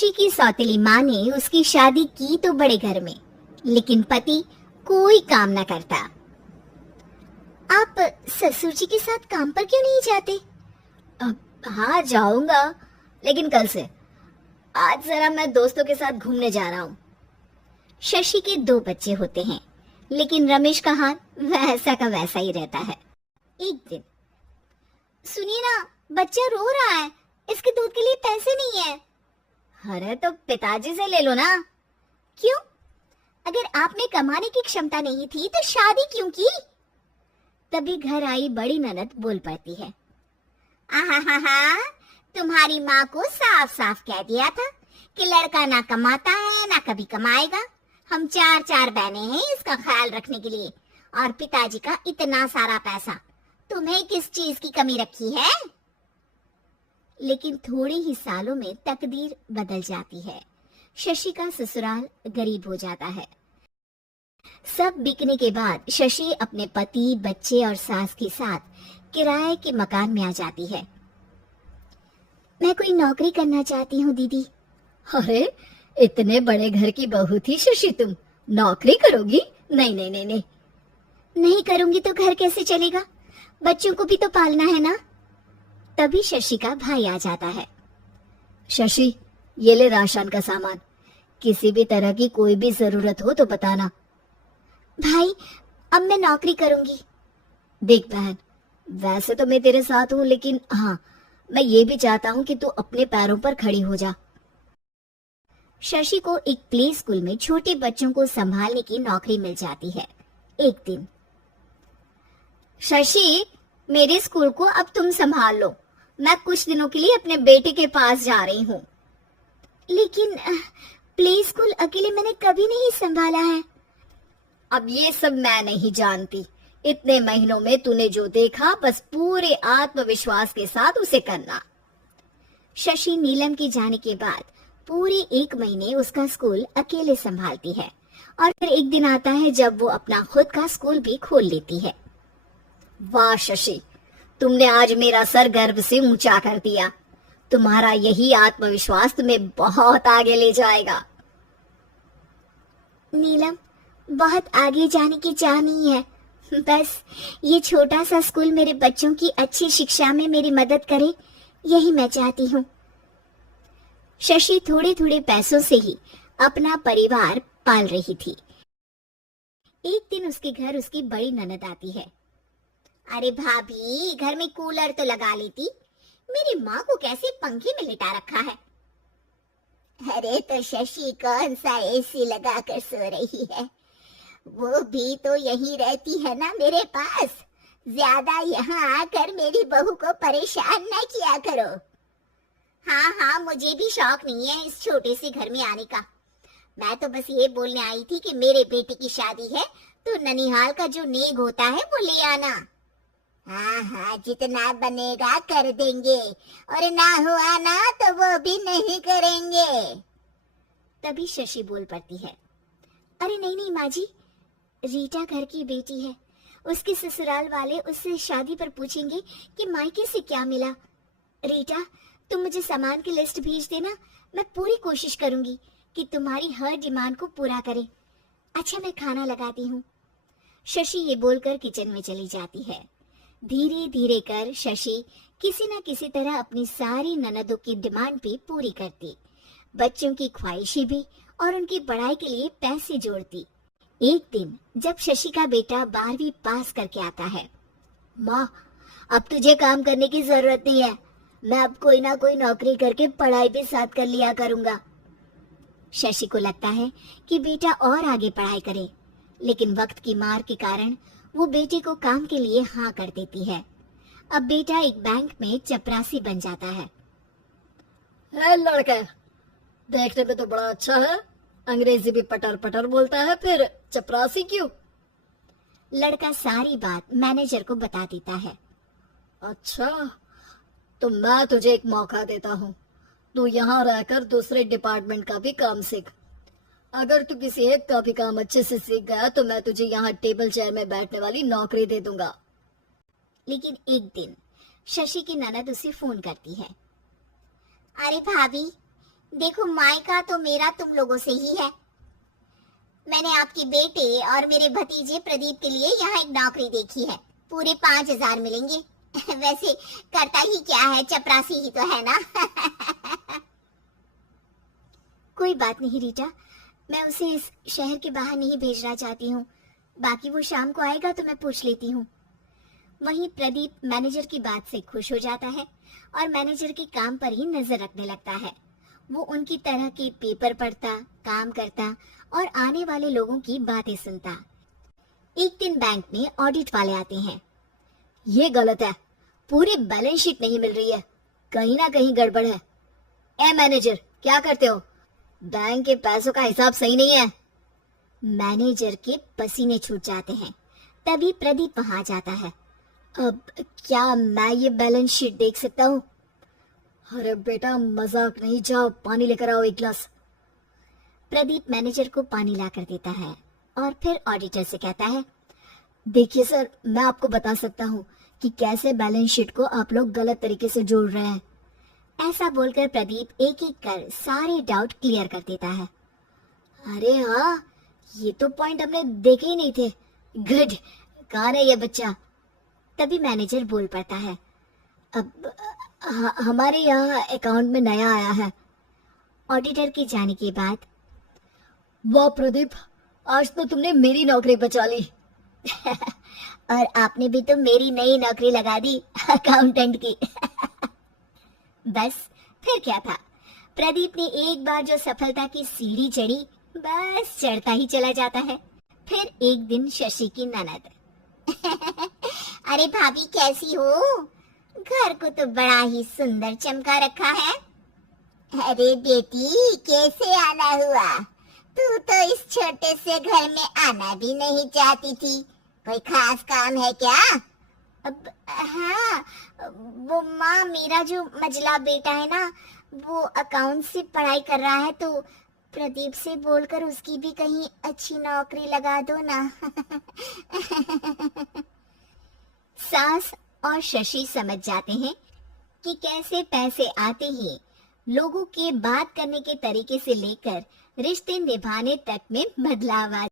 शशि की सौतेली माँ ने उसकी शादी की तो बड़े घर में, लेकिन पति कोई काम न करता। आप ससुर जी के साथ काम पर क्यों नहीं जाते? हाँ जाऊंगा, लेकिन कल से। आज जरा मैं दोस्तों के साथ घूमने जा रहा हूँ। शशि के 2 बच्चे होते हैं, लेकिन रमेश का हाल वैसा का वैसा ही रहता है। एक दिन, सुनिए ना, बच्चा रो रहा है, इसके दूध के लिए पैसे नहीं है। अरे तो पिताजी से ले लो ना। क्यों? अगर आप में कमाने की क्षमता नहीं थी तो शादी क्यों की? तभी घर आई बड़ी ननद बोल पड़ती है, आहा, तुम्हारी माँ को साफ साफ कह दिया था कि लड़का ना कमाता है ना कभी कमाएगा। हम 4 बहनें हैं इसका ख्याल रखने के लिए, और पिताजी का इतना सारा पैसा, तुम्हें किस चीज की कमी रखी है? लेकिन थोड़े ही सालों में तकदीर बदल जाती है। शशि का ससुराल गरीब हो जाता है। सब बिकने के बाद शशि अपने पति, बच्चे और सास के साथ किराए के मकान में आ जाती है। मैं कोई नौकरी करना चाहती हूँ दीदी। अरे इतने बड़े घर की बहू थी शशि, तुम नौकरी करोगी? नहीं नहीं नहीं नहीं। नहीं करूंगी तो घर कैसे चलेगा? बच्चों को भी तो पालना है ना। तभी शशि का भाई आ जाता है। शशि, ये ले राशन का सामान, किसी भी तरह की कोई भी जरूरत हो तो बताना। भाई, अब मैं नौकरी करूंगी। देख बहन, वैसे तो मैं तेरे साथ हूँ, लेकिन हाँ, मैं ये भी चाहता हूँ कि तू अपने पैरों पर खड़ी हो जा। शशि को एक प्ले स्कूल में छोटे बच्चों को संभालने की नौकरी मिल जाती है। एक दिन, शशि, मेरे स्कूल को अब तुम संभाल लो, मैं कुछ दिनों के लिए अपने बेटे के पास जा रही हूँ। लेकिन प्ले स्कूल अकेले मैंने कभी नहीं संभाला है। अब ये सब मैं नहीं जानती, इतने महीनों में तूने जो देखा बस पूरे आत्मविश्वास के साथ उसे करना। शशि नीलम के जाने के बाद पूरे 1 महीने उसका स्कूल अकेले संभालती है, और फिर एक दिन आता है जब वो अपना खुद का स्कूल भी खोल लेती है। वाह शशि, तुमने आज मेरा सर गर्व से ऊंचा कर दिया। तुम्हारा यही आत्मविश्वास तुम्हें बहुत आगे ले जाएगा। नीलम, बहुत आगे जाने की चाह नहीं है, बस ये छोटा सा स्कूल मेरे बच्चों की अच्छी शिक्षा में मेरी मदद करे, यही मैं चाहती हूँ। शशि थोड़े थोड़े पैसों से ही अपना परिवार पाल रही थी। एक दिन उसके घर उसकी बड़ी ननद आती है। अरे भाभी, घर में कूलर तो लगा लेती, मेरी माँ को कैसे पंखे में लिटा रखा है? अरे तो शशि कौन सा एसी लगा कर सो रही है, वो भी तो यहीं रहती है ना मेरे पास। ज्यादा यहाँ आकर मेरी बहू को परेशान न किया करो। हाँ, मुझे भी शौक नहीं है इस छोटे से घर में आने का। मैं तो बस ये बोलने आई थी कि मेरे बेटे की शादी है तो ननिहाल का जो नेग होता है वो ले आना। हाँ, जितना बनेगा कर देंगे, और ना हुआ ना तो वो भी नहीं करेंगे। तभी शशि बोल पड़ती है, अरे नहीं माँ जी, रीटा घर की बेटी है, उसके ससुराल वाले उससे शादी पर पूछेंगे कि मायके से क्या मिला। रीटा, तुम मुझे सामान की लिस्ट भेज देना, मैं पूरी कोशिश करूंगी कि तुम्हारी हर डिमांड को पूरा करे। अच्छा, मैं खाना लगाती हूँ। शशि ये बोलकर किचन में चली जाती है। धीरे धीरे कर शशि किसी न किसी तरह अपनी सारी ननदों की डिमांड भी पूरी करती, बच्चों की ख्वाहिशें भी, और उनकी पढ़ाई के लिए पैसे जोड़ती। एक दिन जब शशि का बेटा 12वीं पास करके आता है, माँ, अब तुझे काम करने की जरूरत नहीं है, मैं अब कोई ना कोई नौकरी करके पढ़ाई भी साथ कर लिया करूंगा। शशि को लगता है कि बेटा और आगे पढ़ाई करे, लेकिन वक्त की मार के कारण वो बेटे को काम के लिए हाँ कर देती है। अब बेटा एक बैंक में चपरासी बन जाता है। लड़का देखने में तो बड़ा अच्छा है, अंग्रेजी भी पटर पटर बोलता है, फिर चपरासी क्यों? लड़का सारी बात मैनेजर को बता देता है। अच्छा, तो मैं तुझे एक मौका देता हूँ, तू यहाँ रहकर दूसरे डिपार्टमेंट का भी काम सीख। अगर तू किसी एक का भी काम अच्छे से सीख गया तो मैं तुझे यहाँ टेबल चेयर में बैठने वाली नौकरी दे दूंगा। लेकिन एक दिन शशि की ननद उसे फोन करती है। अरे भाभी, देखो मायका तो मेरा तुम लोगों से ही है। मैंने आपके बेटे और मेरे भतीजे प्रदीप के लिए यहाँ एक नौकरी देखी है, पूरे 5,000 मिलेंगे। वैसे करता ही क्या है, चपरासी ही तो है ना। कोई बात नहीं रीटा, मैं उसे इस शहर के बाहर नहीं भेजना चाहती हूँ। बाकी वो शाम को आएगा तो मैं पूछ लेती हूँ। वहीं प्रदीप मैनेजर की बात से खुश हो जाता है और मैनेजर के काम पर ही नजर रखने लगता है। वो उनकी तरह के पेपर पढ़ता, काम करता और आने वाले लोगों की बातें सुनता। एक दिन बैंक में ऑडिट वाले आते हैं। ये गलत है, पूरी बैलेंस शीट नहीं मिल रही है, कहीं ना कहीं गड़बड़ है। ए मैनेजर, क्या करते हो? बैंक के पैसों का हिसाब सही नहीं है। मैनेजर के पसीने छूट जाते हैं। तभी प्रदीप वहां जाता है। अब क्या मैं ये बैलेंस शीट देख सकता हूँ? अरे बेटा मजाक नहीं, जाओ पानी लेकर आओ एक गिलास। प्रदीप मैनेजर को पानी लाकर देता है और फिर ऑडिटर से कहता है, देखिए सर, मैं आपको बता सकता हूँ कि कैसे बैलेंस शीट को आप लोग गलत तरीके से जोड़ रहे हैं। ऐसा बोलकर प्रदीप एक एक कर सारे डाउट क्लियर कर देता है। अरे हाँ, ये तो पॉइंट हमने देखे ही नहीं थे। गुड, कहाँ है ये बच्चा? तभी मैनेजर बोल पड़ता है, अब हमारे यहाँ अकाउंट में नया आया है। ऑडिटर के जाने के बाद, वाह प्रदीप, आज तो तुमने मेरी नौकरी बचा ली। और आपने भी तो मेरी नई नौकरी लगा दी, अकाउंटेंट की। बस फिर क्या था, प्रदीप ने एक बार जो सफलता की सीढ़ी चढ़ी, बस चढ़ता ही चला जाता है। फिर एक दिन शशि की ननद, अरे भाभी कैसी हो? घर को तो बड़ा ही सुंदर चमका रखा है। अरे बेटी, कैसे आना हुआ? तू तो इस छोटे से घर में आना भी नहीं चाहती थी, कोई खास काम है क्या? अब हाँ, वो माँ, मेरा जो मझला बेटा है ना, वो अकाउंट से पढ़ाई कर रहा है, तो प्रदीप से बोलकर उसकी भी कहीं अच्छी नौकरी लगा दो ना। सास और शशि समझ जाते हैं कि कैसे पैसे आते ही लोगों के बात करने के तरीके से लेकर रिश्ते निभाने तक में बदलाव आ